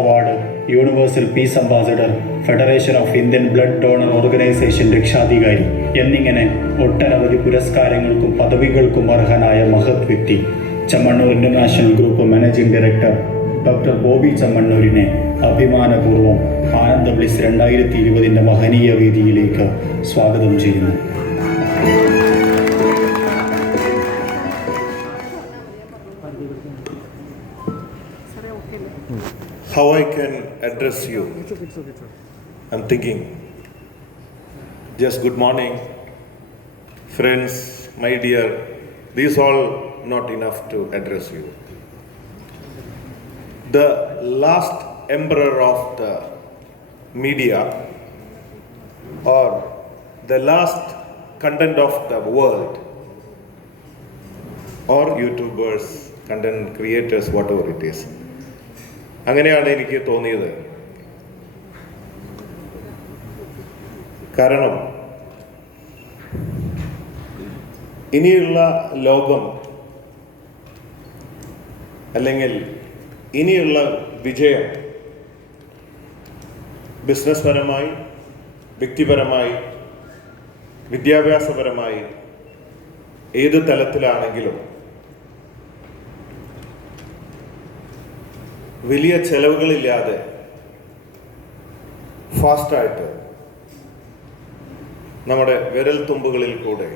Award, universal peace ambassador, federation of Indian blood donor organisation രക്ഷാധികാരി എന്നിങ്ങനെ ഒട്ടനവധി പുരസ്കാരങ്ങൾക്കും പദവികൾക്കും അർഹനായ മഹത് വ്യക്തി Chemmanur international group managing director doctor Boby ചെമ്മണ്ണൂരിനെ അഭിമാനപൂർവ്വം ആനന്ദ ബ്ലിസ് 2020 മഹനീയ വേദിയിലേക്ക് സ്വാഗതം ചെയ്യുന്നു. How I can address you? I'm thinking, just good morning, friends, my dear. These all not enough to address you. The last emperor of the media, or the last content of the world, or YouTubers, content creators, whatever it is. അങ്ങനെയാണ് എനിക്ക് തോന്നിയത്. കാരണം ഇനിയുള്ള ലോകം അല്ലെങ്കിൽ ഇനിയുള്ള വിജയം business പരമായി, വ്യക്തിപരമായി, വിദ്യാഭ്യാസപരമായി ഏത് തലത്തിലാണെങ്കിലും വലിയ ചെലവുകളില്ലാതെ ഫാസ്റ്റായിട്ട് നമ്മുടെ വിരൽ തുമ്പുകളിൽ കൂടെ,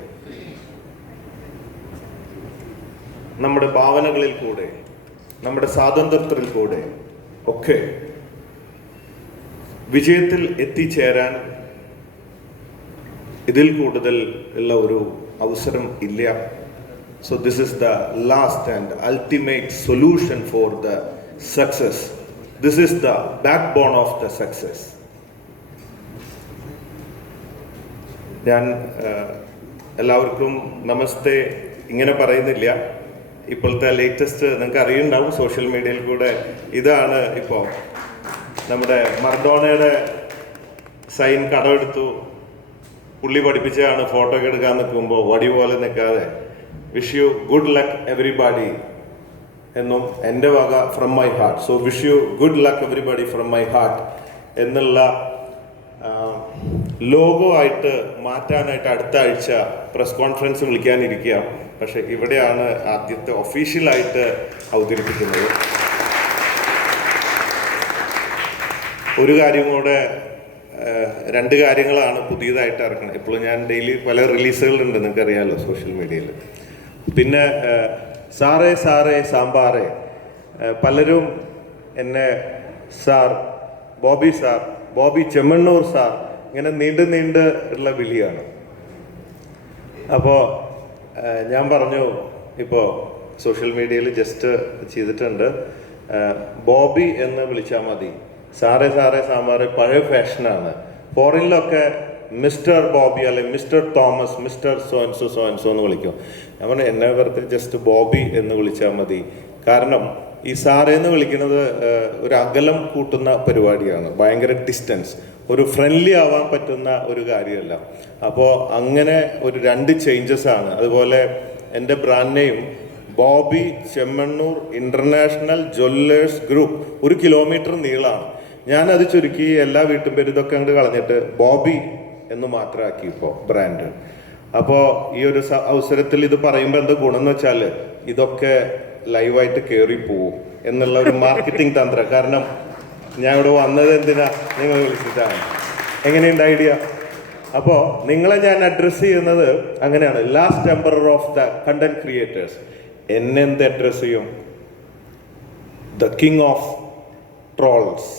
നമ്മുടെ ഭാവനകളിൽ കൂടെ, നമ്മുടെ സ്വാതന്ത്ര്യത്തിൽ കൂടെ ഒക്കെ വിജയത്തിൽ എത്തിച്ചേരാൻ ഇതിൽ കൂടുതൽ ഉള്ള ഒരു അവസരം ഇല്ല. So this is the last and ultimate solution for the success. This is the backbone of the success. ഞാൻ എല്ലാവർക്കും നമസ്തേ ഇങ്ങനെ പറയുന്നില്ല. ഇപ്പോഴത്തെ ലേറ്റസ്റ്റ് നിങ്ങൾക്ക് അറിയുന്നുണ്ടാവും സോഷ്യൽ മീഡിയയിൽ കൂടെ. ഇതാണ് ഇപ്പോൾ നമ്മുടെ മർഡോണയുടെ സൈൻ കടമെടുത്തു, പുള്ളി പഠിപ്പിച്ചാണ് ഫോട്ടോ ഒക്കെ എടുക്കാൻ നിൽക്കുമ്പോൾ വടി പോലെ നിൽക്കാതെ wish you good luck everybody എന്നും എൻ്റെ വക from my heart. So wish you good luck everybody from my heart എന്നുള്ള ലോഗോ ആയിട്ട് മാറ്റാനായിട്ട് അടുത്ത ആഴ്ച പ്രസ് കോൺഫറൻസ് വിളിക്കാനിരിക്കുക. പക്ഷെ ഇവിടെയാണ് ആദ്യത്തെ ഒഫീഷ്യലായിട്ട് അവതരിപ്പിക്കുന്നത്. ഒരു കാര്യം കൂടെ, രണ്ട് കാര്യങ്ങളാണ് പുതിയതായിട്ട് ഇറക്കുന്നത്. ഇപ്പോഴും ഞാൻ ഡെയിലി പല റിലീസുകളുണ്ട്, നിങ്ങൾക്കറിയാമല്ലോ സോഷ്യൽ മീഡിയയിൽ. പിന്നെ സാറേ സാറേ സാമ്പാറേ, പലരും എന്നെ sir, Bobby sir, Bobby Chemmanur sir, ഇങ്ങനെ നീണ്ട് ഉള്ള വിളിയാണ്. അപ്പോൾ ഞാൻ പറഞ്ഞു, ഇപ്പോൾ സോഷ്യൽ മീഡിയയിൽ ജസ്റ്റ് ചെയ്തിട്ടുണ്ട്, ബോബി എന്ന് വിളിച്ചാൽ മതി. സാറേ സാറേ സാമ്പാറേ പഴയ ഫാഷനാണ്. ഫോറിനിലൊക്കെ മിസ്റ്റർ ബോബി അല്ലെങ്കിൽ മിസ്റ്റർ തോമസ്, മിസ്റ്റർ സോൻസോ സോൻസോ എന്ന് വിളിക്കും. ഞാൻ പറഞ്ഞു എന്നെ വെറുതെ ജസ്റ്റ് ബോബി എന്ന് വിളിച്ചാൽ മതി. കാരണം ഈ സാറേ എന്ന് വിളിക്കുന്നത് ഒരു അകലം കൂട്ടുന്ന പരിപാടിയാണ്, ഭയങ്കര ഡിസ്റ്റൻസ്, ഒരു ഫ്രണ്ട്ലി ആവാൻ പറ്റുന്ന ഒരു കാര്യമല്ല. അപ്പോൾ അങ്ങനെ ഒരു രണ്ട് ചേഞ്ചസ് ആണ്. അതുപോലെ എൻ്റെ brand name Bobby Chemmanur international Jewellers group 1 kilometre നീളമാണ്. ഞാനത് ചുരുക്കി എല്ലാ വീട്ടും പേര് ഇതൊക്കെ അങ്ങോട്ട് കളഞ്ഞിട്ട് ബോബി എന്ന് മാത്രമാക്കി ഇപ്പോൾ ബ്രാൻഡ്. അപ്പോൾ ഈ ഒരു അവസരത്തിൽ ഇത് പറയുമ്പോൾ എന്താ ഗുണം എന്ന് വെച്ചാൽ ഇതൊക്കെ ലൈവായിട്ട് കയറി പോവും എന്നുള്ള ഒരു മാർക്കറ്റിംഗ് തന്ത്രം. കാരണം ഞാൻ ഇവിടെ വന്നത് എന്തിനാ, നിങ്ങൾ വിളിച്ചിട്ടാണ്. എങ്ങനെയുണ്ട് ഐഡിയ? അപ്പോൾ നിങ്ങളെ ഞാൻ അഡ്രസ്സ് ചെയ്യുന്നത് അങ്ങനെയാണ്, last emperor of the content creators. എന്നെന്ത് അഡ്രസ്സ് ചെയ്യും? The king of trolls.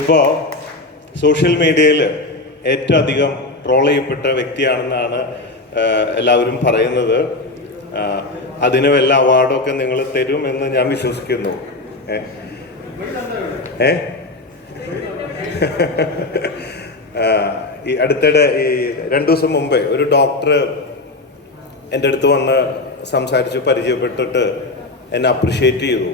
ഇപ്പോൾ സോഷ്യൽ മീഡിയയിൽ ഏറ്റവും അധികം ട്രോൾ ചെയ്യപ്പെട്ട വ്യക്തിയാണെന്നാണ് എല്ലാവരും പറയുന്നത്. അതിന് വല്ല അവാർഡൊക്കെ നിങ്ങൾ തരുമെന്ന് ഞാൻ വിശ്വസിക്കുന്നു. ഈ അടുത്തിടെ ഈ 2 ദിവസം മുമ്പേ ഒരു ഡോക്ടർ എൻ്റെ അടുത്ത് വന്ന് സംസാരിച്ച് പരിചയപ്പെട്ടിട്ട് എന്നെ അപ്രിഷ്യേറ്റ് ചെയ്തു.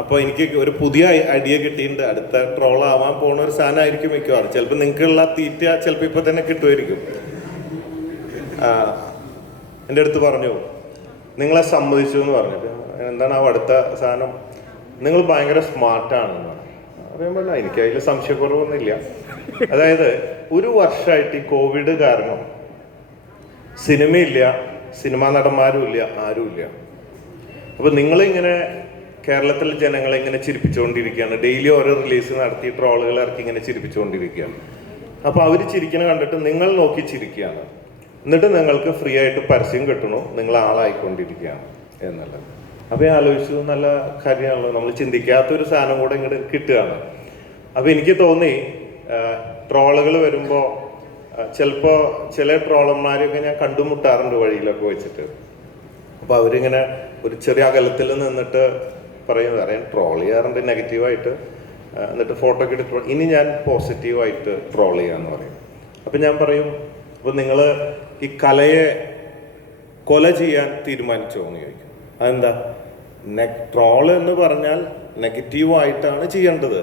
അപ്പോൾ എനിക്ക് ഒരു പുതിയ ഐഡിയ കിട്ടിയിട്ടുണ്ട്. അടുത്ത ട്രോളാവാൻ പോണ ഒരു സാധനമായിരിക്കും മിക്കവാറും. ചിലപ്പോൾ നിങ്ങൾക്കുള്ള തീറ്റ ചിലപ്പോൾ ഇപ്പോൾ തന്നെ കിട്ടുമായിരിക്കും. എൻ്റെ അടുത്ത് പറഞ്ഞു, നിങ്ങളെ സമ്മതിച്ചു എന്ന് പറഞ്ഞിട്ട് എന്താണ് ആ അടുത്ത സാധനം, നിങ്ങൾ ഭയങ്കര സ്മാർട്ടാണെന്ന് പറഞ്ഞു. അറിയാൻ എനിക്ക് അതിൽ സംശയക്കുറവൊന്നുമില്ല. അതായത് ഒരു വർഷമായിട്ട് ഈ കോവിഡ് കാരണം സിനിമയില്ല, സിനിമാ നടന്മാരും ഇല്ല, ആരുമില്ല. അപ്പൊ നിങ്ങളിങ്ങനെ കേരളത്തിലെ ജനങ്ങളെ ഇങ്ങനെ ചിരിപ്പിച്ചുകൊണ്ടിരിക്കുകയാണ്. ഡെയിലി ഓരോ റിലീസ് നടത്തി ട്രോളുകൾ ഇറക്കി ഇങ്ങനെ ചിരിപ്പിച്ചുകൊണ്ടിരിക്കുകയാണ്. അപ്പൊ അവർ ചിരിക്കുന്ന കണ്ടിട്ട് നിങ്ങൾ നോക്കി ചിരിക്കുകയാണ്. എന്നിട്ട് നിങ്ങൾക്ക് ഫ്രീ ആയിട്ട് പരസ്യം കിട്ടണു, നിങ്ങൾ ആളായിക്കൊണ്ടിരിക്കുകയാണ് എന്നുള്ളത്. അപ്പൊ ഞാൻ ആലോചിച്ചു, നല്ല കാര്യമാണല്ലോ, നമ്മൾ ചിന്തിക്കാത്തൊരു സാധനം കൂടെ ഇങ്ങോട്ട് കിട്ടുകയാണ്. അപ്പൊ എനിക്ക് തോന്നി ട്രോളുകൾ വരുമ്പോൾ ചിലപ്പോൾ ചില ട്രോളന്മാരെയൊക്കെ ഞാൻ കണ്ടുമുട്ടാറുണ്ട് വഴിയിലൊക്കെ വെച്ചിട്ട്. അപ്പോൾ അവരിങ്ങനെ ഒരു ചെറിയ അകലത്തിൽ നിന്നിട്ട് അറിയാൻ ട്രോൾ ചെയ്യാറുണ്ട് നെഗറ്റീവായിട്ട്, എന്നിട്ട് ഫോട്ടോ ഒക്കെ എടുത്ത് ഇനി ഞാൻ പോസിറ്റീവായിട്ട് ട്രോൾ ചെയ്യാന്ന് പറയും. അപ്പം ഞാൻ പറയും, അപ്പോൾ നിങ്ങൾ ഈ കലയെ കൊല ചെയ്യാൻ തീരുമാനിച്ചോ എന്ന് ചോദിക്കും. അതെന്താ? ട്രോള് എന്ന് പറഞ്ഞാൽ നെഗറ്റീവായിട്ടാണ് ചെയ്യേണ്ടത്,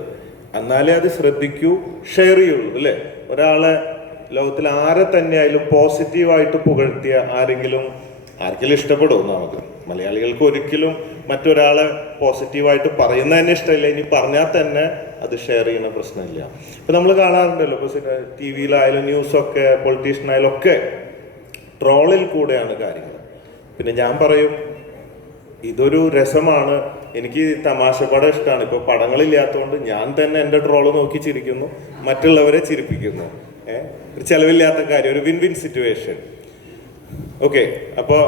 എന്നാലേ അത് ശ്രദ്ധിക്കൂ, ഷെയർ ചെയ്യുള്ളൂ അല്ലേ? ഒരാളെ ലോകത്തിൽ ആരെ തന്നെയായാലും പോസിറ്റീവായിട്ട് പുകഴ്ത്തിയ ആരെങ്കിലും ഇഷ്ടപ്പെടും നമുക്ക്. മലയാളികൾക്ക് ഒരിക്കലും മറ്റൊരാളെ പോസിറ്റീവായിട്ട് പറയുന്നതന്നെ ഇഷ്ടമില്ല, ഇനി പറഞ്ഞാൽ തന്നെ അത് ഷെയർ ചെയ്യുന്ന പ്രശ്നമില്ല. ഇപ്പം നമ്മൾ കാണാറുണ്ടല്ലോ, ഇപ്പോൾ ടി വിയിലായാലും ന്യൂസൊക്കെ പൊളിറ്റീഷ്യനായാലും ഒക്കെ ട്രോളിൽ കൂടെയാണ് കാര്യങ്ങൾ. പിന്നെ ഞാൻ പറയും, ഇതൊരു രസമാണ്, എനിക്ക് തമാശ പടം ഇഷ്ടമാണ്. ഇപ്പോൾ പടങ്ങളില്ലാത്തതുകൊണ്ട് ഞാൻ തന്നെ എൻ്റെ ട്രോള് നോക്കി ചിരിക്കുന്നു, മറ്റുള്ളവരെ ചിരിപ്പിക്കുന്നു. ഒരു ചിലവില്ലാത്ത കാര്യം, ഒരു വിൻ വിൻ സിറ്റുവേഷൻ. ഓക്കെ, അപ്പോൾ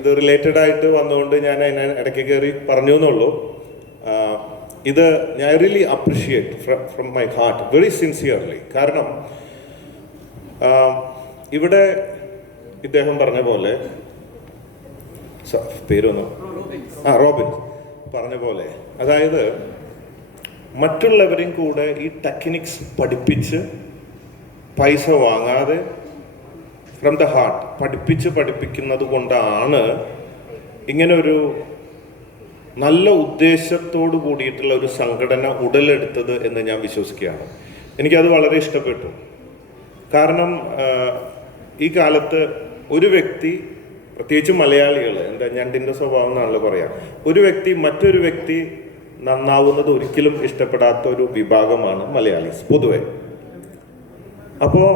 ഇത് റിലേറ്റഡ് ആയിട്ട് വന്നുകൊണ്ട് ഞാൻ അതിനെ ഇടയ്ക്ക് കയറി പറഞ്ഞു എന്നുള്ളൂ. ഇത് ഞാൻ really appreciate from my heart, very sincerely. കാരണം ഇവിടെ ഇദ്ദേഹം പറഞ്ഞ പോലെ പേരൊന്നു റോബിൻ പറഞ്ഞ പോലെ, അതായത് മറ്റുള്ളവരെയും കൂടെ ഈ ടെക്നിക്സ് പഠിപ്പിച്ച് പൈസ വാങ്ങാതെ ഫ്രം ദ ഹാർട്ട് പഠിപ്പിക്കുന്നത് കൊണ്ടാണ് ഇങ്ങനെ ഒരു നല്ല ഉദ്ദേശത്തോട് കൂടിയിട്ടുള്ള ഒരു സംഘടന ഉടലെടുത്തത് എന്ന് ഞാൻ വിശ്വസിക്കുകയാണ്. എനിക്കത് വളരെ ഇഷ്ടപ്പെട്ടു. കാരണം ഈ കാലത്ത് ഒരു വ്യക്തി, പ്രത്യേകിച്ച് മലയാളികൾ, ഞണ്ടിൻ്റെ സ്വഭാവം എന്നാണല്ലോ പറയാം, ഒരു വ്യക്തി മറ്റൊരു വ്യക്തി നന്നാവുന്നത് ഒരിക്കലും ഇഷ്ടപ്പെടാത്ത ഒരു വിഭാഗമാണ് മലയാളീസ് പൊതുവെ. അപ്പോൾ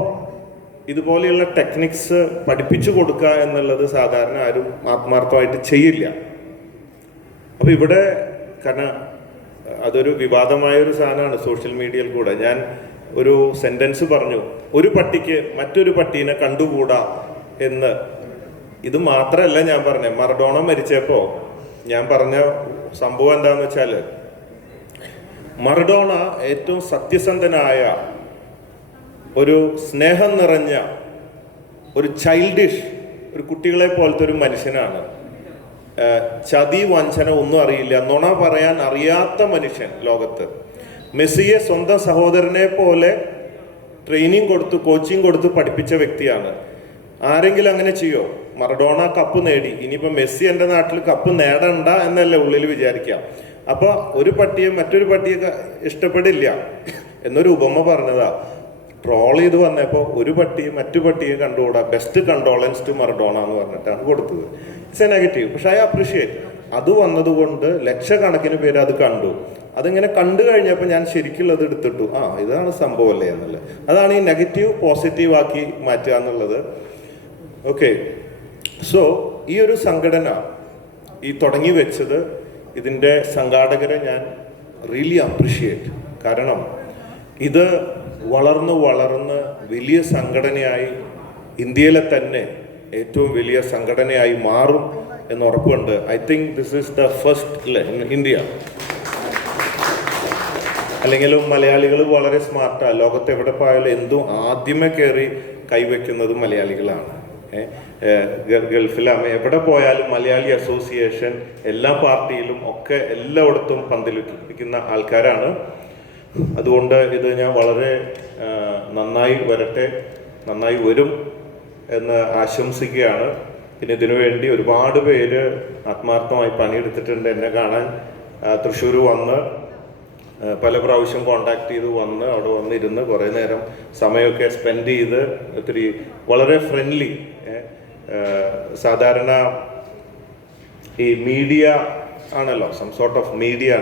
ഇതുപോലെയുള്ള ടെക്നിക്സ് പഠിപ്പിച്ചു കൊടുക്കുക എന്നുള്ളത് സാധാരണ ആരും ആത്മാർത്ഥമായിട്ട് ചെയ്യില്ല. അപ്പോൾ ഇവിടെ കാരണം അതൊരു വിവാദമായൊരു സാധനമാണ് സോഷ്യൽ മീഡിയയിൽ കൂടെ. ഞാൻ ഒരു സെന്റൻസ് പറഞ്ഞു, ഒരു പട്ടിക്ക് മറ്റൊരു പട്ടീനെ കണ്ടുകൂടാ എന്ന്. ഇത് മാത്രമല്ല ഞാൻ പറഞ്ഞ, മറഡോണ മരിച്ചപ്പോൾ ഞാൻ പറഞ്ഞ സംഭവം എന്താന്ന് വെച്ചാൽ, മറഡോണ ഏറ്റവും സത്യസന്ധനായ, ഒരു സ്നേഹം നിറഞ്ഞ, ഒരു ചൈൽഡിഷ്, ഒരു കുട്ടികളെ പോലത്തെ ഒരു മനുഷ്യനാണ്. ചതി വഞ്ചന ഒന്നും അറിയില്ല, നുണ പറയാൻ അറിയാത്ത മനുഷ്യൻ ലോകത്ത്. മെസ്സിയെ സ്വന്തം സഹോദരനെ പോലെ ട്രെയിനിങ് കൊടുത്ത് കോച്ചിങ് കൊടുത്ത് പഠിപ്പിച്ച വ്യക്തിയാണ്. ആരെങ്കിലും അങ്ങനെ ചെയ്യോ? മറഡോണ കപ്പ് നേടി, ഇനിയിപ്പോൾ മെസ്സി എൻ്റെ നാട്ടിൽ കപ്പ് നേടണ്ട എന്നല്ലേ ഉള്ളിൽ വിചാരിക്കാം. അപ്പോൾ ഒരു പട്ടിയെ മറ്റൊരു പട്ടിയെ ഇഷ്ടപ്പെടില്ല എന്നൊരു ഉപമ പറഞ്ഞതാ. ട്രോൾ ചെയ്ത് വന്നപ്പോൾ ഒരു പട്ടിയെ മറ്റു പട്ടിയെ കണ്ടുകൂടാ, ബെസ്റ്റ് കണ്ടോളൻസ് ടു മറഡോണ എന്ന് പറഞ്ഞിട്ടാണ് കൊടുത്തത്. It's A negative. പക്ഷെ ഐ അപ്രിഷിയേറ്റ്, അത് വന്നതുകൊണ്ട് ലക്ഷക്കണക്കിന് പേര് അത് കണ്ടു. അതിങ്ങനെ കണ്ടു കഴിഞ്ഞപ്പോൾ ഞാൻ ശരിക്കുള്ളത് എടുത്തിട്ടു, ഇതാണ് സംഭവമല്ലേ എന്നുള്ളത്. അതാണ് ഈ നെഗറ്റീവ് പോസിറ്റീവ് ആക്കി മാറ്റുക എന്നുള്ളത്. ഓക്കെ, സോ ഈ ഒരു സംഘടന ഈ തുടങ്ങി വെച്ചത്, ഇതിൻ്റെ സംഘാടകരെ ഞാൻ റിയലി അപ്രിഷിയേറ്റ്. കാരണം ഇത് വളർന്ന് വലിയ സംഘടനയായി, ഇന്ത്യയിലെ തന്നെ ഏറ്റവും വലിയ സംഘടനയായി മാറും എന്ന് ഉറപ്പുണ്ട്. I think this is the first അല്ലേ ഇന്ത്യ. അല്ലെങ്കിലും മലയാളികൾ വളരെ സ്മാർട്ടാണ്. ലോകത്ത് എവിടെ പോയാലും എന്തും ആദ്യമേ കയറി കൈവയ്ക്കുന്നത് മലയാളികളാണ്. ഗൾഫിലാമ എവിടെ പോയാലും മലയാളി അസോസിയേഷൻ എല്ലാ പാർട്ടിയിലും ഒക്കെ എല്ലായിടത്തും പന്തലിപ്പിക്കുന്ന ആൾക്കാരാണ്. അതുകൊണ്ട് ഇത് ഞാൻ വളരെ നന്നായി വരട്ടെ, നന്നായി വരും എന്ന് ആശംസിക്കുകയാണ്. പിന്നെ ഇതിനു വേണ്ടി ഒരുപാട് പേര് ആത്മാർത്ഥമായി പണിയെടുത്തിട്ടുണ്ട്. എന്നെ കാണാൻ തൃശ്ശൂർ വന്ന് പല പ്രാവശ്യം കോണ്ടാക്ട് ചെയ്ത് വന്ന് അവിടെ വന്നിരുന്ന് കുറേ നേരം സമയമൊക്കെ സ്പെൻഡ് ചെയ്ത് ഒത്തിരി വളരെ ഫ്രണ്ട്ലി. സാധാരണ ഈ മീഡിയ ആണല്ലോ, സം സോർട്ട് ഓഫ് മീഡിയ